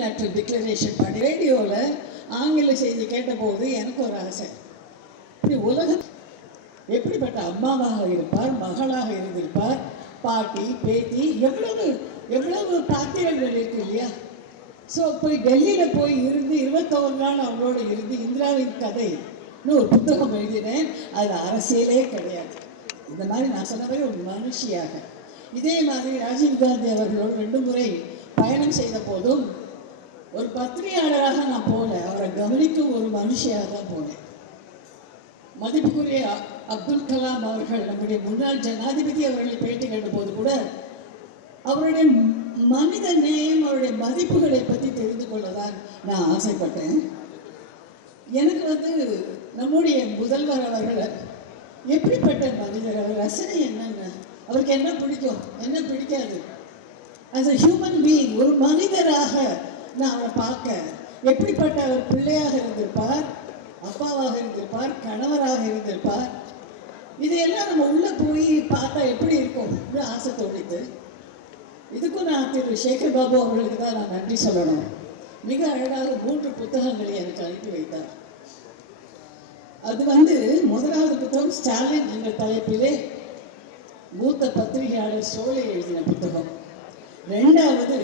Unilateral declaration பண்ணி ரேடியோவில் ஆங்கில செய்தி கேட்டபோது எனக்கு ஒரு ஆசை. இப்படி உலகம் எப்படிப்பட்ட அம்மாவாக இருப்பார் மகளாக இருந்திருப்பார்? பாட்டி பேத்தி எவ்வளவு எவ்வளவு பாத்திரங்கள் இருக்கு இல்லையா? ஸோ போய் டெல்லியில் போய் இருந்து இருபத்தோரு நாள் அவங்களோட இருந்து இந்திராவின் கதைன்னு ஒரு புத்தகம் எழுதினேன். அது அரசியலே கிடையாது. இந்த மாதிரி நான் சொன்ன மாதிரி ஒரு மனுஷியாக. இதே மாதிரி ராஜீவ் காந்தி அவர்களோடு ரெண்டு முறை பயணம் செய்த போதும் ஒரு பத்திரிகையாளராக நான் போனேன். அவரை கவனிக்கும் ஒரு மனுஷியாக தான் போனேன். மதிப்புக்குரிய அப்துல் கலாம் அவர்கள் நம்முடைய முன்னாள் ஜனாதிபதி அவர்களை பேட்டி கேட்டபோது கூட அவருடைய மனித நேயம் அவருடைய மதிப்புகளை பற்றி தெரிந்து கொள்ளதான் நான் ஆசைப்பட்டேன். எனக்கு வந்து நம்முடைய முதல்வர் அவர்கள் எப்படிப்பட்ட மனிதர்? அவர் ரசனை என்னென்ன அவருக்கு என்ன பிடிக்கும்? என்ன பிடிக்காது. அஸ் அ ஹியூமன் பீயிங் ஒரு மனிதராக நான் அவரை பார்க்க எப்படிப்பட்ட ஒரு பிள்ளையாக இருந்திருப்பார்? அப்பாவாக இருந்திருப்பார்? கணவராக இருந்திருப்பார்? இதையெல்லாம் நம்ம உள்ளே போய் பார்த்தா எப்படி இருக்கும்? ஆசை தோணிது இதுக்கும் நான் திரு சேகர் பாபு அவர்களுக்கு தான் நான் நன்றி சொல்லணும். மிக அழகாக மூன்று புத்தகங்களை எனக்கு அனுப்பி வைத்தார். அது வந்து முதலாவது புத்தகம் ஸ்டாலின் என்ற தலைப்பிலே மூத்த பத்திரிகையாளர் சோலை எழுதின புத்தகம். ரெண்டாவது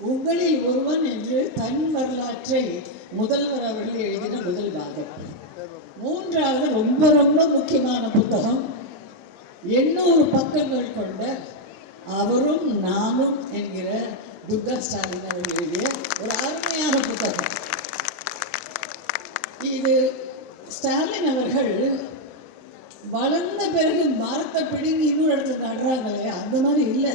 உங்களில் ஒருவன் என்று தன் வரலாற்றை முதல்வர் அவர்கள் எழுதின முதல் பாகம். மூன்றாவது ரொம்ப ரொம்ப முக்கியமான புத்தகம். எண்ணூறு பக்கங்கள் கொண்ட அவரும் நானும் என்கிற துர்கா ஸ்டாலின் அவர்கள் எழுதிய ஒரு அருமையான புத்தகம். இது ஸ்டாலின் அவர்கள் வளர்ந்த பிறகு மரத்தை பிடுங்கி இன்னொரு இடத்துல நடுறாங்க இல்லையா அந்த மாதிரி இல்லை.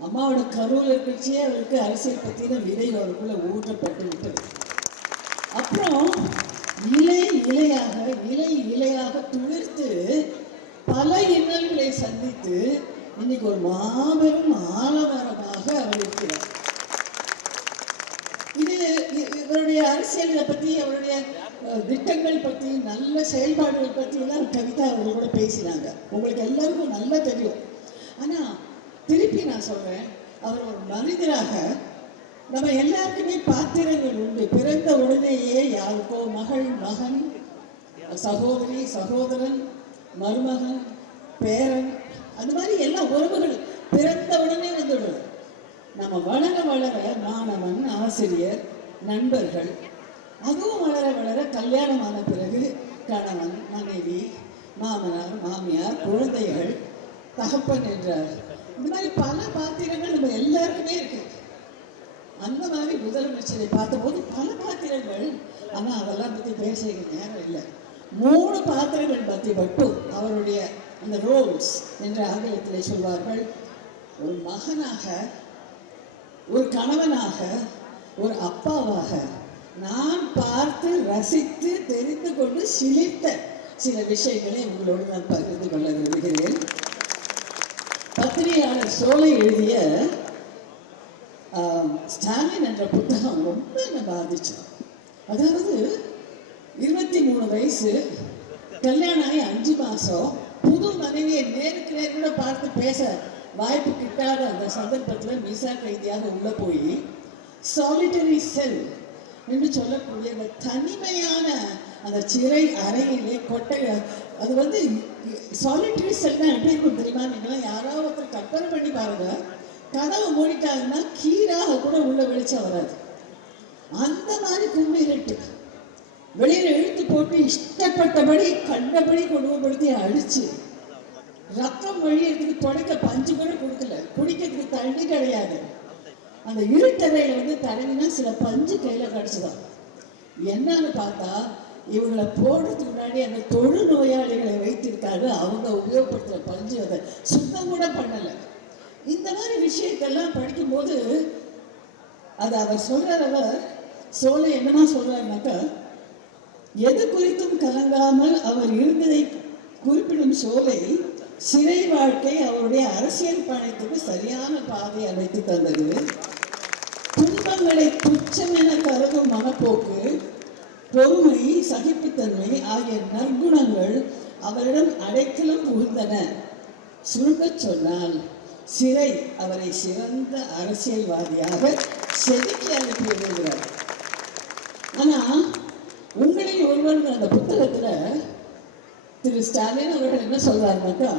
அம்மாவோட கருவில் இருக்கச்சே அவருக்கு அரசியல் பற்றின விதை அவருக்குள்ள ஊற்றப்பட்டு விட்டது. அப்புறம் இலை இலையாக இலை இலையாக துளிர்த்து பல இன்னல்களை சந்தித்து இன்னைக்கு ஒரு மாபெரும் ஆலமரமாக அவர் இருக்கிறார் இது இ- இவருடைய அரசியலை பற்றி அவருடைய திட்டங்கள் பற்றி நல்ல செயல்பாடுகள் பற்றி எல்லாம் கவிதா அவர்கள் கூட பேசினாங்க. உங்களுக்கு எல்லாருக்கும் நல்லா தெரியும். ஆனால் நான் சொல்கிறேன் அவர் ஒரு மனிதராக நம்ம எல்லாருக்குமே பாத்திரங்கள் உண்டு. பிறந்த உடனேயே யாருக்கோ மகள் மகன் சகோதரி சகோதரன் மருமகன் பேரன் அந்த மாதிரி எல்லா உறவுகள் பிறந்த உடனே வந்துடுது நம்ம வளர வளர மாணவன் ஆசிரியர் நண்பர்கள் அதுவும் வளர வளர கல்யாணமான பிறகு கணவன் மனைவி மாமனார் மாமியார் குழந்தைகள் தகப்பன் என்றார். இந்த மாதிரி பல பாத்திரங்கள் நம்ம எல்லாருக்குமே இருக்கு. அந்த மாதிரி முதலமைச்சரை பார்த்தபோது பல பாத்திரங்கள் ஆனால் அதெல்லாம் பற்றி பேசுறதுக்கு நேரம் இல்லை. மூணு பாத்திரங்கள் பற்றி மட்டும் அவருடைய அந்த ரோல்ஸ் என்ற ஆங்கிலத்திலே சொல்வார்கள். ஒரு மகனாக ஒரு கணவனாக ஒரு அப்பாவாக நான் பார்த்து ரசித்து தெரிந்து கொண்டு சிலித்த சில விஷயங்களை உங்களோடு நான் பகிர்ந்து கொள்ள விரும்புகிறேன். பத்திரிகையாளர் சோலை எழுதிய ஸ்டாலின் என்ற புத்தகம் ரொம்ப என்னை பாதிச்சு. அதாவது இருபத்தி மூணு வயசு கல்யாணம் ஆகி அஞ்சு மாதம் புது மனைவியை நேருக்கு நேர் கூட பார்த்து பேச வாய்ப்பு கிட்டாத அந்த சந்தர்ப்பத்தில் மீசா கைதியாக உள்ளே போய் சாலிட்டரி செல் என்று சொல்லக்கூடிய அந்த தனிமையான அந்த சிறை அறையிலே கொட்டை அது வந்து சாலிட்டரி செல்னா எப்படி இருக்கும் தெரியுமா? நீங்களாம் யாராவது ஒருத்தர் கற்பனை பண்ணி பாருங்க. கதவை மூடிட்டாங்கன்னா கீராக கூட உள்ள வெளிச்சம் வராது. அந்த மாதிரி கும்மிருட்டு வெளியில இழுத்து போட்டு இஷ்டப்பட்டபடி கண்டபடி கொடுமைப்படுத்தி அழிச்சு ரத்தம் வழியறதுக்கு தொடக்க பஞ்சு கூட கொடுக்கல. குடிக்கிறதுக்கு தண்ணி கிடையாது. அந்த இருட்டறையில வந்து தடவினா சில பஞ்சு கையில கிடச்சிதான். என்னன்னு பார்த்தா இவங்களை போடுறதுக்கு முன்னாடி அந்த தொழு நோயாளிகளை வைத்திருக்காரு அவங்க உபயோகப்படுத்துகிற பஞ்சு அதை சுத்தம் கூட பண்ணலை. இந்த மாதிரி விஷயத்தெல்லாம் படிக்கும்போது அது அவர் சொல்கிறவர் அவர் சோலை என்னன்னா சொல்கிறாருனாக்கா எது குறித்தும் கலங்காமல் அவர் இருந்ததை குறிப்பிடும் சோலை சிறை வாழ்க்கை அவருடைய அரசியல் பயணத்துக்கு சரியான பாதை அமைத்து தந்தது. துன்பங்களை துச்சம் என கருதும் மனப்போக்கு பொறுமை சகிப்புத்தன்மை ஆகிய நற்குணங்கள் அவரிடம் அடைக்கலம் புகுந்தன. சுருங்கச் சொன்னால் சிறை அவரை சிறந்த அரசியல்வாதியாக செதுக்கி அனுப்பி எழுதுகிறார் ஆனா உங்களில் ஒருவர் அந்த புத்தகத்துல திரு ஸ்டாலின் அவர்கள் என்ன சொல்றாருனாக்கா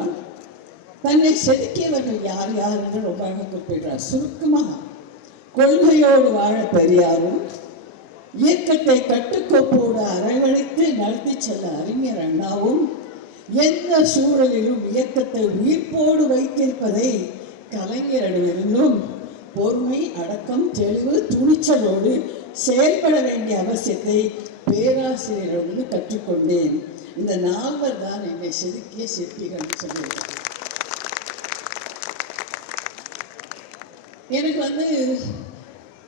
தன்னை செதுக்கியவர்கள் யார் யார் என்று ரொம்ப அழகாக குறிப்பிடுறார் சுருக்கமாக கொள்கையோடு வாழ பெரியாரும் இயக்கத்தை கட்டுக்கோப்போடு அரவணைத்து நடத்தி செல்ல அறிஞர் அண்ணாவும் எந்த சூழலிலும் இயக்கத்தை உயிர்ப்போடு வைத்திருப்பதை கலைஞரிடமிருந்தும் பொறுமை அடக்கம் தெளிவு துணிச்சலோடு செயல்பட வேண்டிய அவசியத்தை பேராசிரியரிடமிருந்து கற்றுக்கொண்டேன். இந்த நால்வர் தான் என்னை செதுக்கிய சிற்பிகள் சொல்லியிருக்காங்க எனக்கு வந்து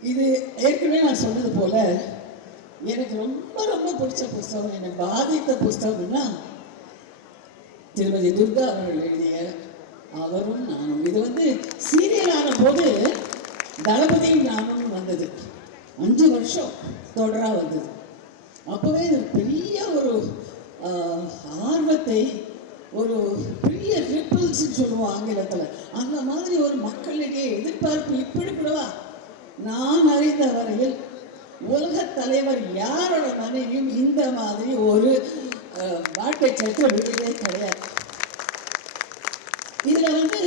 இது ஏற்கனவே நான் சொன்னது போல எனக்கு ரொம்ப ரொம்ப பிடிச்ச புஸ்தகம் என்னை பாதித்த புஸ்தகம்னா திருமதி துர்கா அவர்கள் எழுதிய அவரும் நானும். இது வந்து சீரியல் ஆன போது தளபதியும் நானும் வந்தது. அஞ்சு வருஷம் தொடரா வந்தது. அப்போவே இது பெரிய ஒரு ஆர்வத்தை ஒரு பெரிய ரிப்பிள்ஸ் சொல்லுவோம் ஆங்கிலத்தில். அந்த மாதிரி ஒரு மக்களிடையே எதிர்பார்ப்பு இப்படி கூடவா? நான் அறிந்த வரையில் உலக தலைவர் யாரோட மனைவியும் இந்த மாதிரி ஒரு வாழ்க்கை சற்று விடுதலே கிடையாது. இதுல வந்து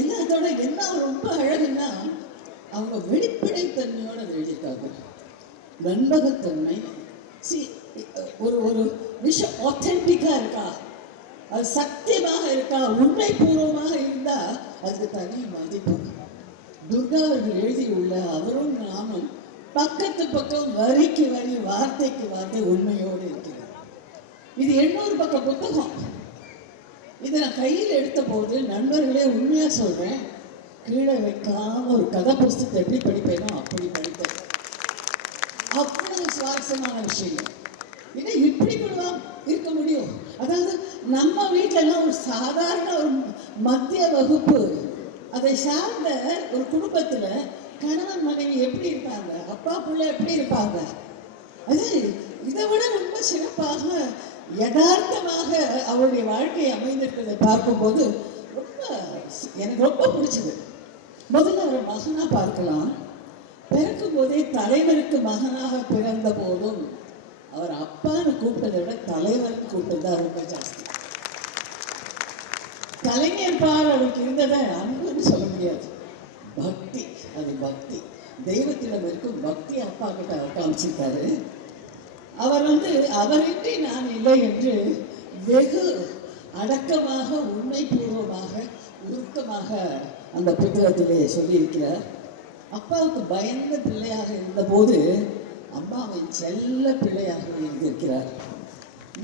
எல்லாத்தோட என்ன ரொம்ப அழகுன்னா அவங்க வெளிப்படைத்தன்மையோட அதை எழுதியிருக்காங்க. நண்பகத்தன்மை. சி ஒரு ஒரு விஷயம் ஆத்தென்டிக்கா இருக்கா? அது சத்தியமாக இருக்கா? உண்மை பூர்வமாக இருந்தா அதுக்கு தனி மதிப்பு. துர்கா அவர்கள் எழுதியுள்ள அவரும் நானும் பக்கத்து பக்கம் வரிக்கு வரி வார்த்தைக்கு வார்த்தை உண்மையோடு இருக்கிறது. இது எண்ணூறு பக்க புத்தகம். இதை நான் கையில் எடுத்த போது நண்பர்களே உண்மையா சொல்றேன் கீழே வைக்காம ஒரு கதை புஸ்தகத்தை எப்படி படிப்பேனோ அப்படி படித்தேன் அவ்வளவு சுவாரஸ்யமான விஷயம் ஏன்னா இப்படி கூடலாம் இருக்க முடியும்? அதாவது நம்ம வீட்டிலலாம் ஒரு சாதாரண ஒரு மத்திய வகுப்பு அதை சார்ந்த ஒரு குடும்பத்துல கணவன் மனைவி எப்படி இருப்பாங்க? அப்பா புள்ள எப்படி இருப்பாங்க? அது இதை விட ரொம்ப சிறப்பாக யதார்த்தமாக அவருடைய வாழ்க்கை அமைந்திருக்கிறதை பார்க்கும்போது ரொம்ப எனக்கு ரொம்ப பிடிச்சது. முதல்ல அவர் மகனா பார்க்கலாம். பிறக்கும் போதே தலைவருக்கு மகனாக பிறந்த போதும் அவர் அப்பான்னு கூப்பிட்டதை விட தலைவருக்கு கூப்பிட்டது தான் ரொம்ப ஜாஸ்தி. கலைஞர் பார் அவருக்கு இருந்ததை அன்பு சொல்ல முடியாது. பக்தி அது பக்தி. தெய்வத்திடம் இருக்கும் பக்தி அப்பா கிட்ட அவர் காமிச்சிருக்காரு. அவர் வந்து அவரின்றி நான் இல்லை என்று வெகு அடக்கமாக உண்மைபூர்வமாக உருக்கமாக அந்த புத்தகத்திலே சொல்லியிருக்கிறார். அப்பாவுக்கு பயந்த பிள்ளையாக இருந்தபோது அம்மாவின் செல்ல பிள்ளையாக இருந்திருக்கிறார்.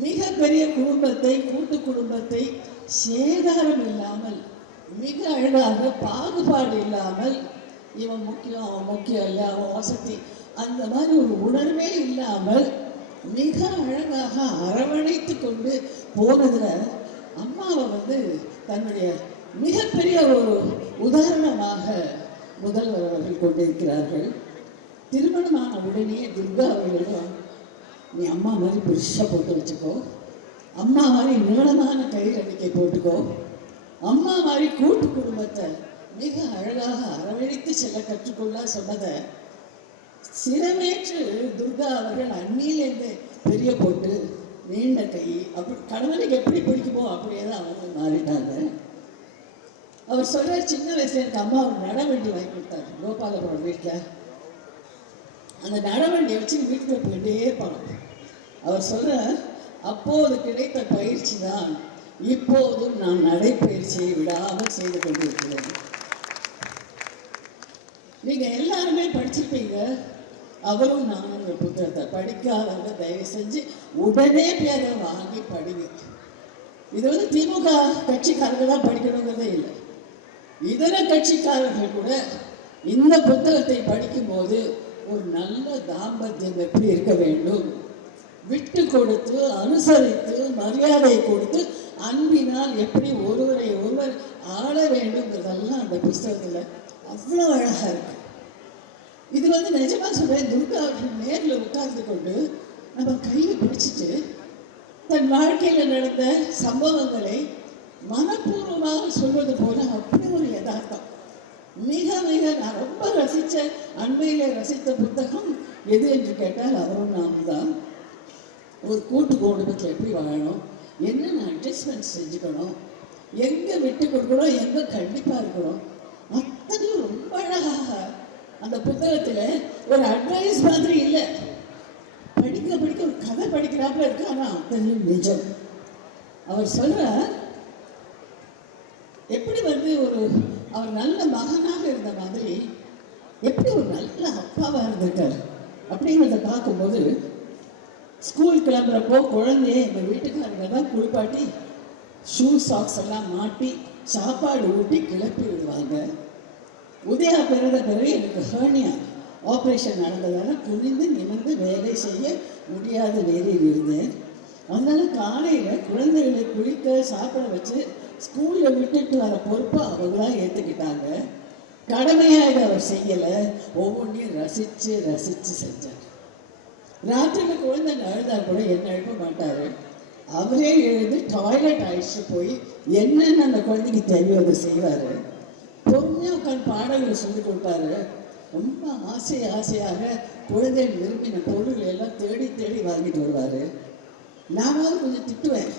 மிகப்பெரிய குடும்பத்தை கூட்டு குடும்பத்தை சேதாரம் இல்லாமல் மிக அழகாக பாகுபாடு இல்லாமல் இவன் முக்கியம் அவன் முக்கியம் இல்லை அவன் வசதி. அந்த மாதிரி ஒரு உணர்வே இல்லாமல் மிக அழகாக அரவணைத்து கொண்டு போனதுல அம்மாவை வந்து தன்னுடைய மிகப்பெரிய ஒரு உதாரணமாக முதல்வர் அவர்கள் கொண்டிருக்கிறார்கள். திருமணமான உடனே துர்கா அவர்களிடம் நீ அம்மா மாதிரி பெருசாக போட்டு வச்சுக்கோ. அம்மா மாதிரி நீளமான கைரணிக்கை போட்டுக்கோ. அம்மா மாதிரி கூட்டு குடும்பத்தை மிக அழகாக அரவழைத்து செல்ல கற்றுக்கொள்ள சொன்னதை சிரமேற்று துர்கா அவர்கள் அந்நியிலேருந்து பெரிய போட்டு நீண்ட கை அப்படி கணவனுக்கு எப்படி பிடிக்குமோ அப்படியே தான் அவங்க மாறிட்டாங்க. அவர் சொல்கிற சின்ன வயசுல எனக்கு அம்மா ஒரு நடவண்டி வாங்கி கொடுத்தாரு. கோபாலபுரம் வீட்டில் அந்த நடவண்டியை வச்சு வீட்டுக்குள்ள போயிட்டே இருப்பாங்க. அவர் சொல்கிற அப்போது கிடைத்த பயிற்சி தான் இப்போதும் நான் நடைப்பயிற்சியை விடாமல் செய்து கொண்டிருக்கிறேன். நீங்க எல்லாருமே படிச்சிருப்பீங்க. அவரும் நானும் இந்த புத்தகத்தை படிக்காதவங்க தயவு செஞ்சு உடனே பேரை வாங்கி படிங்க. இது வந்து திமுக கட்சிக்காரங்க தான் படிக்கணுங்கிறதே இல்லை. இதர கட்சிக்காரர்கள் கூட இந்த புத்தகத்தை படிக்கும்போது ஒரு நல்ல தாம்பத்தியம் எப்படி இருக்க வேண்டும்? விட்டு கொடுத்து அனுசரித்து மரியாதை கொடுத்து அன்பினால் எப்படி ஒருவரை ஒருவர் ஆள வேண்டுங்கிறதெல்லாம் அந்த புஸ்தகத்தில் அவ்வளோ அழகாக இருக்கு. இது வந்து நிஜமாக சொல்றேன் துர்கா நேரில் உட்கார்ந்து கொண்டு நம்ம கையை பிடிச்சிட்டு தன் வாழ்க்கையில் நடந்த சம்பவங்களை மனப்பூர்வமாக சொல்வது போல அப்படி ஒரு யதார்த்தம். மிக மிக நான் ரொம்ப ரசித்த அண்மையில் ரசித்த புத்தகம் எது என்று கேட்டால் அவரும் நாம் தான் ஒரு கூட்டு குடும்பத்தில் எப்படி வாழணும்? என்ன அட்ஜஸ்ட்மெண்ட் செஞ்சுக்கணும். எங்கே விட்டு கொடுக்குறோம் எங்கே கண்டிப்பாக இருக்கிறோம் அத்தனையும் ரொம்ப அழகாக அந்த புத்தகத்தில் ஒரு அட்வைஸ் மாதிரி இல்லை. படிக்க படிக்க ஒரு கதை படிக்கிறாப்புல இருக்கு ஆனால் அத்தனையும் நிஜம். அவர் சொல்கிறார் எப்படி வந்து ஒரு அவர் நல்ல மகனாக இருந்த மாதிரி எப்படி ஒரு நல்ல அப்பாவாக இருந்திருக்கார் அப்படிங்கிறத பார்க்கும்போது ஸ்கூல் கிளம்புறப்போ குழந்தைய எங்கள் வீட்டுக்காரங்க தான் குளிப்பாட்டி ஷூ சாக்ஸ் எல்லாம் மாட்டி சாப்பாடு ஊட்டி கிளப்பி விடுவாங்க. உதயா பிறந்த பிறகு எனக்கு ஹேர்னியா ஆப்ரேஷன் நடந்ததால் குனிந்து நிமிர்ந்து வேலை செய்ய முடியாத நிலையில் இருந்தேன். அதனால் காலையில் குழந்தைகளை குளிக்க சாப்பிட வச்சு ஸ்கூலில் விட்டுட்டு வர பொறுப்பை அவங்களா ஏற்றுக்கிட்டாங்க கடமையாக இதை அவர் செய்யலை. ஒவ்வொன்றையும் ரசித்து ரசித்து செஞ்சார். ராத்திரியில் குழந்தைங்க அழுதா கூட என்ன எழுப்ப மாட்டார்? அவரே எழுந்து டாய்லெட் அழைச்சிட்டு போய் என்னென்ன அந்த குழந்தைக்கு தெரியும் அதை செய்வார். பொறுமையாக உட்காந்து பாடல்கள் சொல்லி கொடுப்பாரு. ரொம்ப ஆசை ஆசையாக குழந்தைகள் விரும்பின பொருள் எல்லாம் தேடி தேடி வாங்கிட்டு வருவார். நானாவது கொஞ்சம் திட்டுவேன்.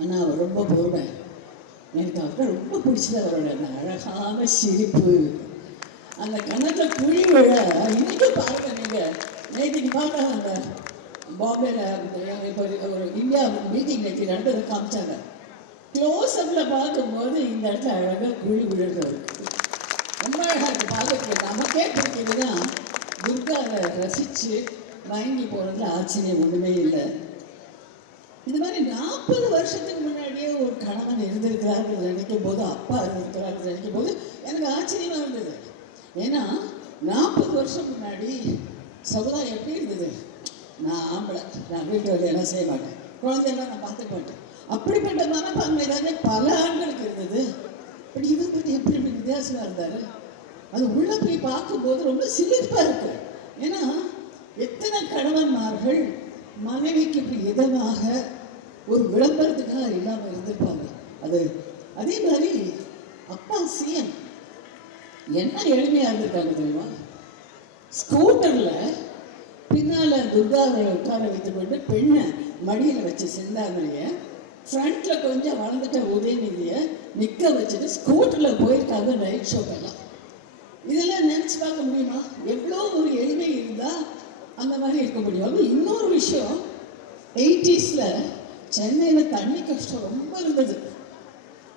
ஆனால் அவர் ரொம்ப போடுவேன் எனக்கு அவர்கிட்ட ரொம்ப பிடிச்சது அவரோட அந்த அழகான சிரிப்பு. அந்த கணத்தை குழி விழ. இன்னைக்கு பாருங்க நீங்கள் நேற்று பார்க்க அந்த பாம்பேல ஒரு இந்தியா மீட்டிங் நேற்று நடந்தது காமிச்சாங்க. க்ளோஸ் பார்க்கும்போது இந்த இடத்துல அழகாக குழி விழுறது ரொம்ப அழகாக இருக்குது பார்க்கறதுக்கு நமக்கே தான் துர்காவை ரசித்து வாங்கி போகிறதுல ஆச்சரியம் ஒன்றுமே இல்லை. இது மாதிரி நாற்பது வருஷத்துக்கு முன்னாடியே ஒரு கணவன் இருந்திருக்கிறார்கள் நினைக்கும் போது அப்பா இருந்திருக்கிறார்கள் நினைக்கும் போது எனக்கு ஆச்சரியமா இருந்தது. ஏன்னா நாற்பது வருஷம் முன்னாடி சமுதாயம் எப்படி இருந்தது? நான் ஆம்பளை. நான் வீட்டு வேலையெல்லாம் செய்ய மாட்டேன். குழந்தையெல்லாம் நான் பார்த்துக்க மாட்டேன். அப்படிப்பட்ட மனப்பான்மை தானே பல ஆண்களுக்கு இருந்தது. பட் இவர் பற்றி எப்படி இப்படி வித்தியாசமாக இருந்தார்? அது உள்ள போய் பார்க்கும்போது ரொம்ப சிலிப்பாக இருக்கு. ஏன்னா எத்தனை கணவன்மார்கள் மனைவிக்கு இப்படி இதமாக ஒரு விளம்பரத்துக்காக இல்லாமல் இருந்திருப்பாங்க. அது அதே மாதிரி அப்பா சிஎம். என்ன எளிமையாக இருந்திருக்காங்க தெரியுமா? ஸ்கூட்டரில் பின்னால் துர்காவை உட்கார வைத்துக்கொண்டு பெண்ணை மடியில் வச்சு செந்தாமரைய ஃப்ரண்ட்டில் கொஞ்சம் வளர்ந்துட்ட உதயநிதியை நிற்க வச்சுட்டு ஸ்கூட்டரில் போயிருக்காங்க ரைட் ஷோக்கெல்லாம் இதெல்லாம் நினச்சி பார்க்க முடியுமா? எவ்வளோ ஒரு எளிமை இருந்தால் அந்த மாதிரி இருக்க முடியும். அது இன்னொரு விஷயம் எயிட்டிஸில் சென்னையில் தண்ணி கஷ்டம் ரொம்ப இருந்தது.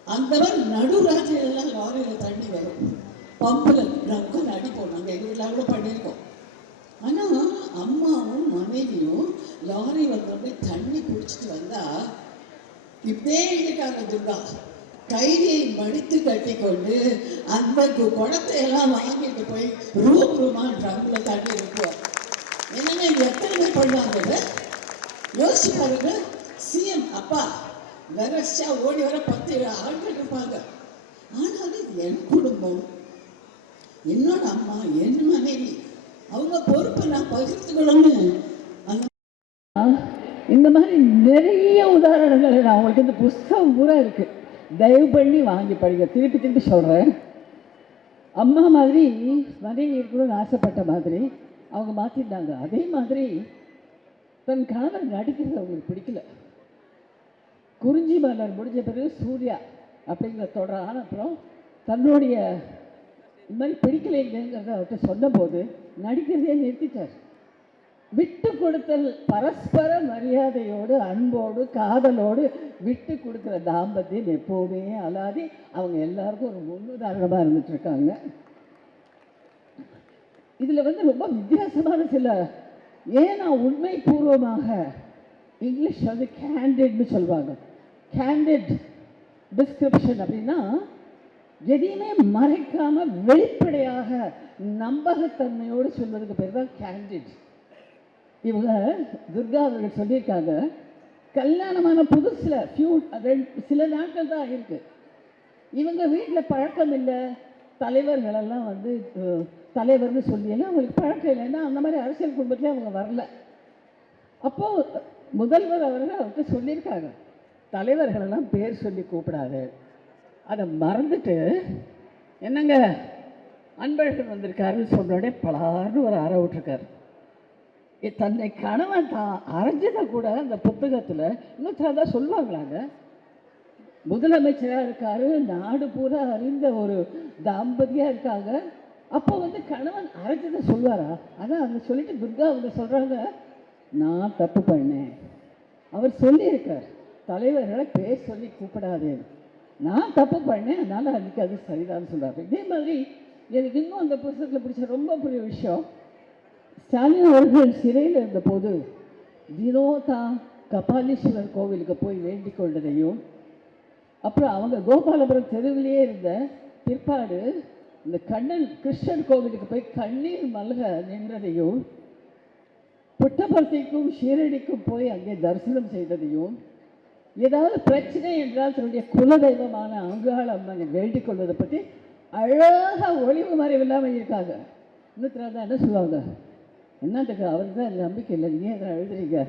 அந்த மாதிரி நடுராத்திரியெல்லாம் லாரியில் தண்ணி வரும். பம்பில் நமக்கு அடிப்போம் நாங்கள் எங்கள் வீட்டில் கூட பண்ணியிருக்கோம் ஆனால் அம்மாவும் மனைவியும் லாரி வந்தோடனே தண்ணி குடிச்சிட்டு வந்தா இப்படியே இருக்காங்க துர்கா. கையை மடித்து கட்டி கொண்டு அந்த கு- குடத்தை எல்லாம் வாங்கிட்டு போய் ரூம் ரூமா ட்ரம்ல தண்ணி இருக்கும் என்னங்க எத்தனை பேர் பண்ணுவாங்க யோசிச்சு பாருங்க. சிஎம் அப்பா வெரஸ்டா ஓடி வர பத்து ஆட்கள் இருப்பாங்க. ஆனாலும் என் குடும்பம் என்னோட அம்மா என் மனைவி அவங்க பொறுப்பை நான் பகிர்ந்துக்கணும்னு அந்த இந்த மாதிரி நிறைய உதாரணங்கள் நான் உங்களுக்கு இந்த புஸ்தகம் பூரா இருக்கு. தயவு பண்ணி வாங்கி படிங்க. திருப்பி திருப்பி சொல்கிறேன் அம்மா மாதிரி மனைவி இருக்கணும்னு ஆசைப்பட்ட மாதிரி அவங்க மாற்றிட்டாங்க அதே மாதிரி தன் கணவர் நடிக்கிறது அவங்களுக்கு பிடிக்கல. குறிஞ்சி மலர் முடிஞ்ச பிறகு சூர்யா அப்படிங்கிற தொடர் ஆன அப்புறம் தன்னுடைய இது மாதிரி பிடிக்கலைங்கிறத அவர்கிட்ட சொன்னபோது நடிக்கிறதே நிறுத்திட்டார். விட்டு கொடுத்தல் பரஸ்பர மரியாதையோடு அன்போடு காதலோடு விட்டு கொடுக்குற தாம்பத்தியம் எப்போவுமே அலாதி. அவங்க எல்லாருக்கும் ஒரு முன்னுதாரணமாக இருந்துட்டுருக்காங்க. இதில் வந்து ரொம்ப வித்தியாசமான சில ஏன் நான் உண்மை பூர்வமாக இங்கிலீஷ் வந்து கேண்டிட்னு சொல்லுவாங்க. கேண்டிட் டிஸ்கிரிப்ஷன் அப்படின்னா எதையுமே மறைக்காம வெளிப்படையாக நம்பகத்தன்மையோடு சொல்வதுக்கு பேர் தான் கேண்டிட் இவங்க துர்கா அவர்கள் சொல்லியிருக்காங்க கல்யாணமான புதுசில் ஃபியூ ரெண்டு சில நாட்கள் தான் இருக்கு. இவங்க வீட்டில் பழக்கம் இல்லை. தலைவர்களெல்லாம் வந்து தலைவர்னு சொல்லி எல்லாம் அவங்களுக்கு பழக்கம் இல்லைன்னா அந்த மாதிரி அரசியல் குடும்பத்திலே அவங்க வரல. அப்போது முதல்வர் அவர்கள் அவர்கிட்ட சொல்லியிருக்காங்க தலைவர்களெல்லாம் பேர் சொல்லி கூப்பிடாது. அதை மறந்துட்டு என்னங்க? அன்பழகன் வந்திருக்காருன்னு சொன்ன பலார்னு ஒரு அறை விட்டுருக்காரு. தன்னை கணவன் தான் அரைஞ்சதை கூட அந்த புத்தகத்தில் இன்னும் தான் சொல்லுவாங்களாங்க? முதலமைச்சராக இருக்காரு நாடு பூரா அறிந்த ஒரு தம்பதியாக இருக்காங்க. அப்போ வந்து கணவன் அரைஞ்சதை சொல்வாரா? அதான் அவங்க சொல்லிட்டு துர்கா அவங்க சொல்கிறாங்க நான் தப்பு பண்ணேன். அவர் சொல்லியிருக்கார் தலைவர்களை பேர் சொல்லி கூப்பிடாதேன்னு. நான் தப்பு பண்ணேன் அதனால் அன்றைக்கி அது சரிதான்னு சொல்கிறாரு இதே மாதிரி எனக்கு இன்னும் அந்த புத்தகத்தில் பிடிச்ச ரொம்ப பெரிய விஷயம் ஸ்டாலின் அவர்கள் சிறையில் இருந்தபோது வினோதா கபாலீஸ்வரர் கோவிலுக்கு போய் வேண்டிக் கொண்டதையும் அப்புறம் அவங்க கோபாலபுரம் தெருவிலேயே இருந்த பிற்பாடு இந்த கண்ணன் கிருஷ்ணன் கோவிலுக்கு போய் கண்ணீர் மல்க நின்றதையும் புட்டபர்த்திக்கும் ஷீரடிக்கும் போய் அங்கே தரிசனம் செய்ததையும் ஏதாவது பிரச்சனை என்றால் தன்னுடைய குலதெய்வமான அங்காள அம்மனை வேண்டிக் கொள்வதை பற்றி அழகாக ஒளிவு மறைவு இல்லாமல் இருக்காங்க. இன்னும் தான் என்ன சொல்லுவாங்க? என்னத்துக்கு அவருக்கு தான் நம்பிக்கை இல்லை. நீங்கள் அதை எழுதுறீங்க?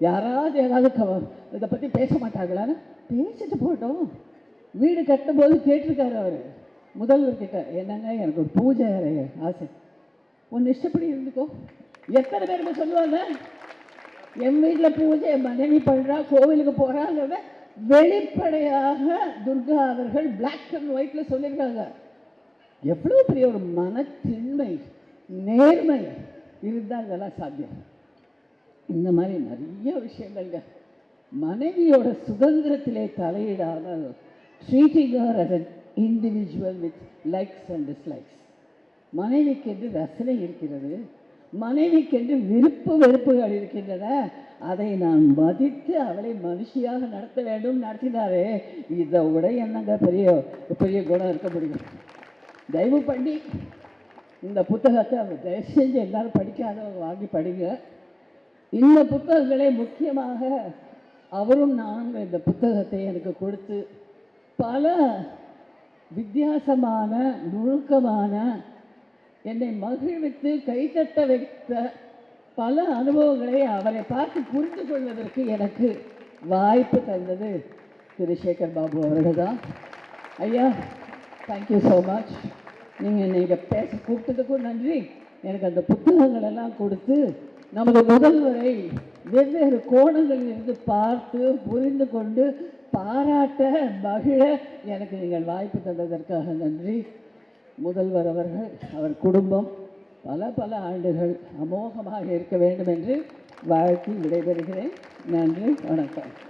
யாராவது ஏதாவது கவ இதை பற்றி பேச மாட்டாங்களான்னு பேசிட்டு போட்டோம் வீடு கட்டும்போது கேட்டிருக்காரு அவர். முதல்வர்கிட்ட என்னங்க எனக்கு ஒரு பூஜை அறை ஆசை. ஒன்று இஷ்டப்படி இருந்துக்கோ. எத்தனை பேருக்கு சொல்லுவாங்க? என் வீட்டில் பூஜை என் மனைவி பண்ணுறா கோவிலுக்கு போகிறாங்கிறத வெளிப்படையாக துர்கா அவர்கள் பிளாக் அண்ட் ஒயிட்டில் சொல்லியிருக்காங்க. எவ்வளோ பெரிய ஒரு மனத்தின்மை நேர்மை இருந்தால் இதெல்லாம் சாத்தியம். இந்த மாதிரி நிறைய விஷயங்கள்ங்க. மனைவியோட சுதந்திரத்திலே தலையிடாமல் treating her as an individual with likes and dislikes மனைவிக்கென்று ரசனை இருக்கிறது? மனைவிக்கென்று விருப்பு வெறுப்புகள் இருக்கின்றன. அதை நான் மதித்து அவளை மனுஷியாக நடத்த வேண்டும் நடத்தினாரே. இதை விட என்னங்க பெரிய பெரிய குணம் இருக்க முடியும்? தயவு பண்ணி இந்த புத்தகத்தை தயவு செஞ்சு எல்லாரும் படிக்காதவங்க வாங்கி படிங்க. இந்த புத்தகங்களை முக்கியமாக அவரும் நானும் இந்த புத்தகத்தை எனக்கு கொடுத்து பல வித்தியாசமான நுணுக்கமான என்னை மகிழ்வித்து கைத்தட்ட வைத்த பல அனுபவங்களை அவரை பார்த்து புரிந்து கொள்வதற்கு எனக்கு வாய்ப்பு தந்தது. திரு சேகர் பாபு அவர்கள் தான் ஐயா தேங்க்யூ ஸோ மச் நீங்கள் நீங்கள் பேச கூப்பிட்டதுக்கும் நன்றி. எனக்கு அந்த புத்தகங்கள் எல்லாம் கொடுத்து நமது முதல்வரை வெவ்வேறு கோணங்களில் இருந்து பார்த்து புரிந்து கொண்டு பாராட்ட மகிழ எனக்கு நீங்கள் வாய்ப்பு தந்ததற்காக நன்றி. முதல்வர் அவர்கள் அவர் குடும்பம் பல பல ஆண்டுகள் அமோகமாக இருக்க வேண்டும் என்று வாழ்த்தி விடைபெறுகிறேன். நன்றி வணக்கம்.